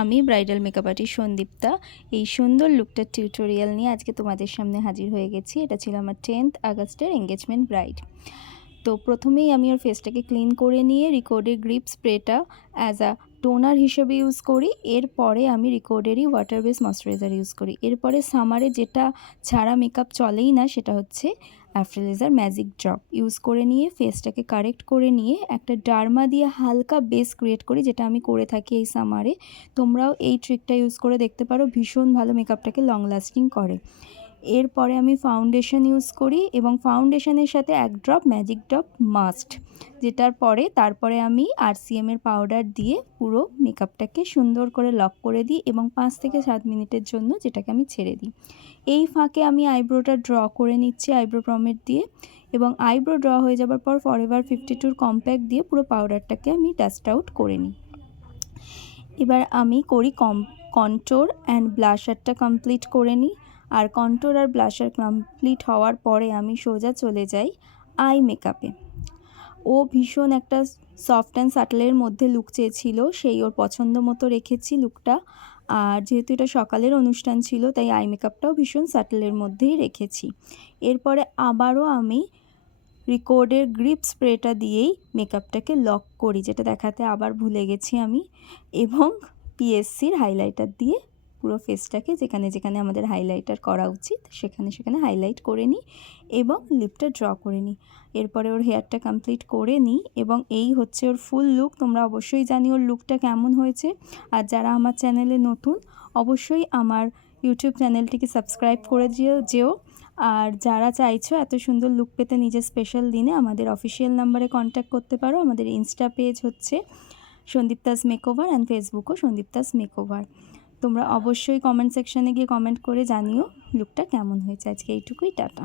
আমি bridal makeup artist Sandipta. এই সুন্দর লুকটার টিউটোরিয়াল নিয়ে আজকে তোমাদের সামনে হাজির হয়ে গেছি। এটা ছিল আমার 10th আগস্টের এঙ্গেজমেন্ট ব্রাইড। তো প্রথমেই আমি ওর ফেসটাকে ক্লিন করে নিয়ে রিকোডের গ্রিপ স্প্রেটা অ্যাজ আ টোনার হিসেবে ইউজ করি। এরপরে আমি রিকোডেরই ওয়াটার বেস ময়শ্চারাইজার ইউজ করি। এরপরে সামারে যেটা ছাড়া মেকআপ চলেই না সেটা হচ্ছে অ্যাফ্রিলিজার ম্যাজিক ড্রপ ইউজ করে নিয়ে ফেসটাকে কারেক্ট করে নিয়ে একটা ডার্মা দিয়ে হালকা বেস ক্রিয়েট করি, যেটা আমি করে থাকি এই সামারে। তোমরাও এই ট্রিকটা ইউজ করে দেখতে পারো, ভীষণ ভালো মেকআপটাকে লং লাস্টিং করে। এরপরে আমি ফাউন্ডেশন ইউজ করি এবং ফাউন্ডেশনের সাথে এক ড্রপ ম্যাজিক ড্রপ মাস্ট, তারপরে আমি আরসিএমের পাউডার দিয়ে পুরো মেকআপটাকে সুন্দর করে লক করে দিই এবং 5 থেকে 7 মিনিটের জন্য যেটাকে আমি ছেড়ে দিই। এই ফাঁকে আমি আইব্রোটা ড্র করে নিচ্ছি আইব্রো পমেড দিয়ে, এবং আইব্রো ড্র হয়ে যাবার পর ফরএভার 52 কম্প্যাক্ট দিয়ে পুরো পাউডারটাকে আমি ডাস্ট আউট করে নিই। এবার আমি করি কন্ট্রোর অ্যান্ড ব্লাশারটা কমপ্লিট করে নিই। আর কন্ট্রোর আর ব্লাশার কমপ্লিট হওয়ার পরে আমি সোজা চলে যাই আই মেকআপে। ও ভীষণ একটা সফট অ্যান্ড সাটলের মধ্যে লুক চেয়েছিল, সেই ওর পছন্দ মতো রেখেছি লুকটা। আর যেহেতু এটা সকালের অনুষ্ঠান ছিল তাই আই মেকআপটাও ভীষণ সাটলের মধ্যেই রেখেছি। এরপরে আবারও আমি রিকোডের গ্রিপ স্প্রেটা দিয়েই মেকআপটাকে লক করি, যেটা দেখাতে আবার ভুলে গেছি আমি, এবং পিএসসির হাইলাইটার দিয়ে পুরো ফেসটাকে যেখানে যেখানে আমাদের হাইলাইটার করা উচিত সেখানে সেখানে হাইলাইট করে নিই এবং লিপটা ড্র করে নিই। এরপরে ওর হেয়ারটা কমপ্লিট করে নিই এবং এই হচ্ছে ওর ফুল লুক। তোমরা অবশ্যই জানি ওর লুকটা কেমন হয়েছে। আর যারা আমার চ্যানেলে নতুন অবশ্যই আমার ইউটিউব চ্যানেলটিকে সাবস্ক্রাইব করে যেও। আর যারা চাইছো এত সুন্দর লুক পেতে নিজের স্পেশাল দিনে আমাদের অফিসিয়াল নাম্বারে কন্ট্যাক্ট করতে পারো। আমাদের ইনস্টা পেজ হচ্ছে সন্দীপ্তাস মেকওভার অ্যান্ড ফেসবুকও সন্দীপ্তাস মেকওভার। তোমরা অবশ্যই কমেন্ট সেকশানে গিয়ে কমেন্ট করে জানিও লুকটা কেমন হয়েছে। আজকে এইটুকুই, টাটা।